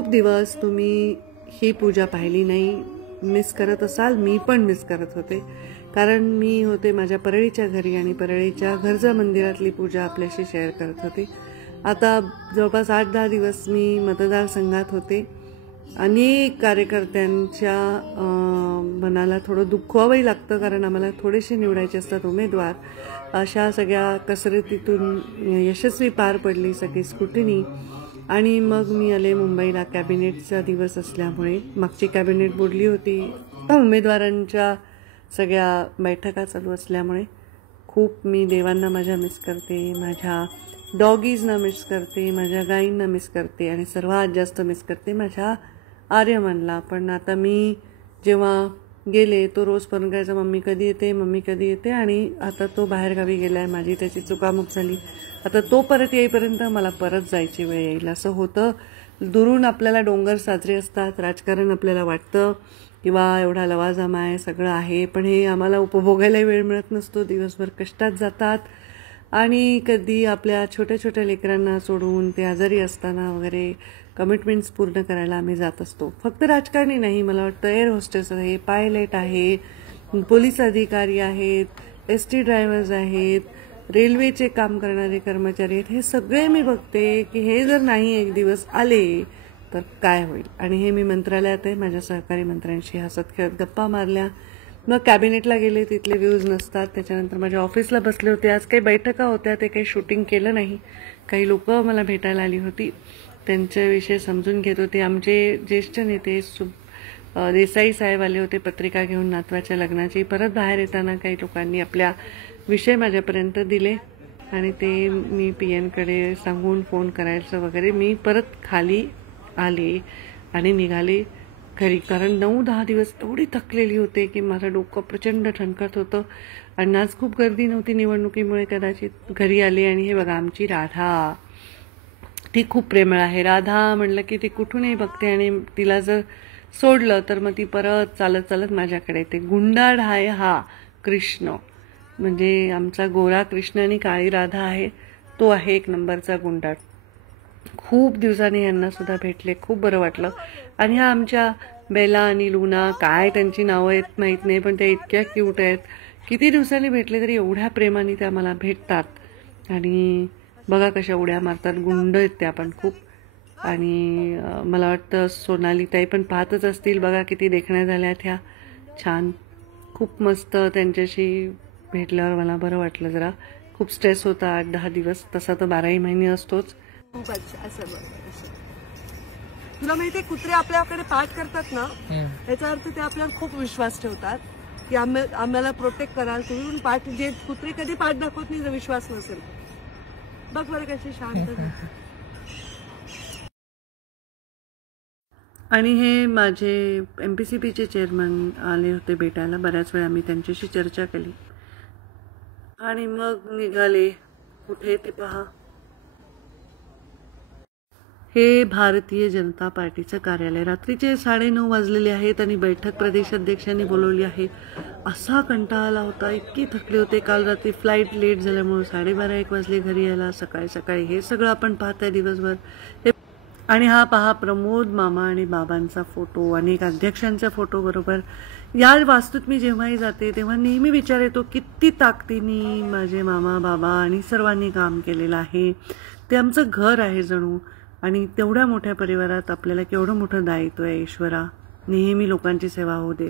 खूप दिवस तुम्ही ही पूजा पाहिली नाही, मिस करत असाल. मी पण मिस करत होते, कारण मी होते माझ्या परळीच्या घरी आणि परळीच्या घरजा मंदिरातली पूजा आपल्याशी शेअर करत होते. आता जवळपास 8-10 दिवस मी मतदारसंघात होते. अनेक कार्यकर्त्यांच्या मनाला थोडं दुखवावंही लागतं, कारण आम्हाला थोडेसे निवडायचे असतात उमेदवार. अशा सगळ्या कसरतीतून यशस्वी पार पडली सगळी स्क्रुटिनी. आणि मग मी आले मुंबईला. कॅबिनेटचा दिवस असल्यामुळे मागची कॅबिनेट बोलली होती, उमेदवारांच्या सगळ्या बैठका चालू असल्यामुळे खूप मी देवांना माझ्या मिस करते, माझ्या डॉगीजना मिस करते, माझ्या गाईंना मिस करते आणि सर्वात जास्त मिस करते माझ्या आर्यमनला. पण आता मी जेव्हा गेले तो रोज फोन करायचा, मम्मी कधी येते, मम्मी कधी येते. आणि आता तो बाहेरगावी गेला आहे, माझी त्याची चुकामुक झाली. आता तो परत येईपर्यंत मला परत जायची वेळ येईल असं होतं. दुरून आपल्याला डोंगर साजरे असतात, राजकारण आपल्याला वाटतं किंवा एवढा लवाजमा आहे, सगळं आहे, पण हे आम्हाला उपभोगायला वेळ मिळत नसतो. दिवसभर कष्टात जातात आणि कधी आपल्या छोट्या छोट्या लेकरांना सोडून ते आजारी असताना वगैरे कमिटमेंट्स पूर्ण करायला आम्ही जात असतो. फक्त राजकारणी नाही, मला वाटतं एअर होस्टेस आहे, पायलट आहे, पोलीस अधिकारी आहेत, ST ड्रायव्हर्स आहेत, रेल्वेचे काम करणारे कर्मचारी आहेत. हे सगळे मी बघते की हे जर नाही एक दिवस आले तर काय होईल. आणि हे मी मंत्रालयात आहे, माझ्या सहकारी मंत्र्यांशी हसत खेळत गप्पा मारल्या. मग कॅबिनेटला गेले, तिथले व्ह्यूज नसतात. त्याच्यानंतर माझ्या ऑफिसला बसले होते. आज काही बैठका होत्या, ते काही शूटिंग केलं नाही. काही लोक मला भेटायला आली होती, त्यांच्याविषयी समजून घेत होते. आमचे ज्येष्ठ नेते देसाई साहेब आले होते पत्रिका घेऊन नातवाच्या लग्नाची. परत बाहेर येताना काही लोकांनी आपल्या विषय माझ्यापर्यंत दिले आणि ते मी PNकडे सांगून फोन करायचं वगैरे. मी परत खाली आले आणि निघाले घरी, कारण 9-10 दिवस एवढी थकलेली होते की माझं डोकं प्रचंड ठणकत होतं. आणि आज खूप गर्दी नव्हती निवडणुकीमुळे कदाचित. घरी आले आणि हे बघा आमची राधा, ती खूप प्रेमळ आहे. राधा म्हणलं की ती कुठूनही बघते आणि तिला जर सोडलं तर मग ती परत चालत चालत माझ्याकडे येते. गुंडाळ आहे हा कृष्ण, म्हणजे आमचा गोरा कृष्ण आणि काळी राधा आहे, तो आहे एक नंबरचा गुंडाळ. खूप दिवसांनी यांना सुद्धा भेटले, खूप बरं वाटलं. आणि ह्या आमच्या बेला आणि लुना, काय त्यांची नावं आहेत माहीत नाही, पण त्या इतक्या क्यूट आहेत. किती दिवसांनी भेटले तरी एवढ्या प्रेमाने त्या मला भेटतात. आणि बघा कशा उड्या मारतात, गुंड आहेत त्या पण खूप. आणि मला वाटतं सोनाली ताई पण पाहतच असतील, बघा किती देखण्या झाल्यात ह्या, छान, खूप मस्त. त्यांच्याशी भेटल्यावर मला बरं वाटलं. जरा खूप स्ट्रेस होता 8-10 दिवस, तसा तर 12ही महिने असतोच. खूप अच्छा. असं तुला माहितीये, कुत्रे आपल्याकडे पाठ करतात ना, याचा अर्थ ते आपल्यावर खूप विश्वास ठेवतात की आम्हाला प्रोटेक्ट कराल तुम्ही. पाठ जे कुत्रे कधी पाठ दाखवत नाही जर विश्वास नसेल. बघ बरं कशी शांत. आणि हे माझे MPCBचे चेअरमन आले होते भेटायला. बऱ्याच वेळा मी त्यांच्याशी चर्चा केली आणि मग निघाले. कुठे ते पहा, हे भारतीय जनता पार्टीचं कार्यालय. रात्रीचे 9:30 वाजलेले आहेत आणि बैठक प्रदेशाध्यक्षांनी बोलवली आहे. असा कंटाळा आला होता, इतकी थकले होते. काल रात्री फ्लाईट लेट झाल्यामुळे 12:30-1 वाजले घरी यायला. सकाळी सकाळी हे सगळं आपण पाहताय दिवसभर. आणि हा पहा प्रमोद मामा आणि बाबांचा फोटो, अनेक अध्यक्षांचा फोटो बरोबर. या वास्तूत मी जेव्हाही जाते तेव्हा नेहमी विचार येतो, किती ताकदीने माझे मामा बाबा आणि सर्वांनी काम केलेलं आहे. ते आमचं घर आहे जणू. आणि तेवढ्या मोठ्या परिवारात आपल्याला केवढं मोठं दायित्व आहे. ईश्वरा नेहमी लोकांची सेवा होऊ दे.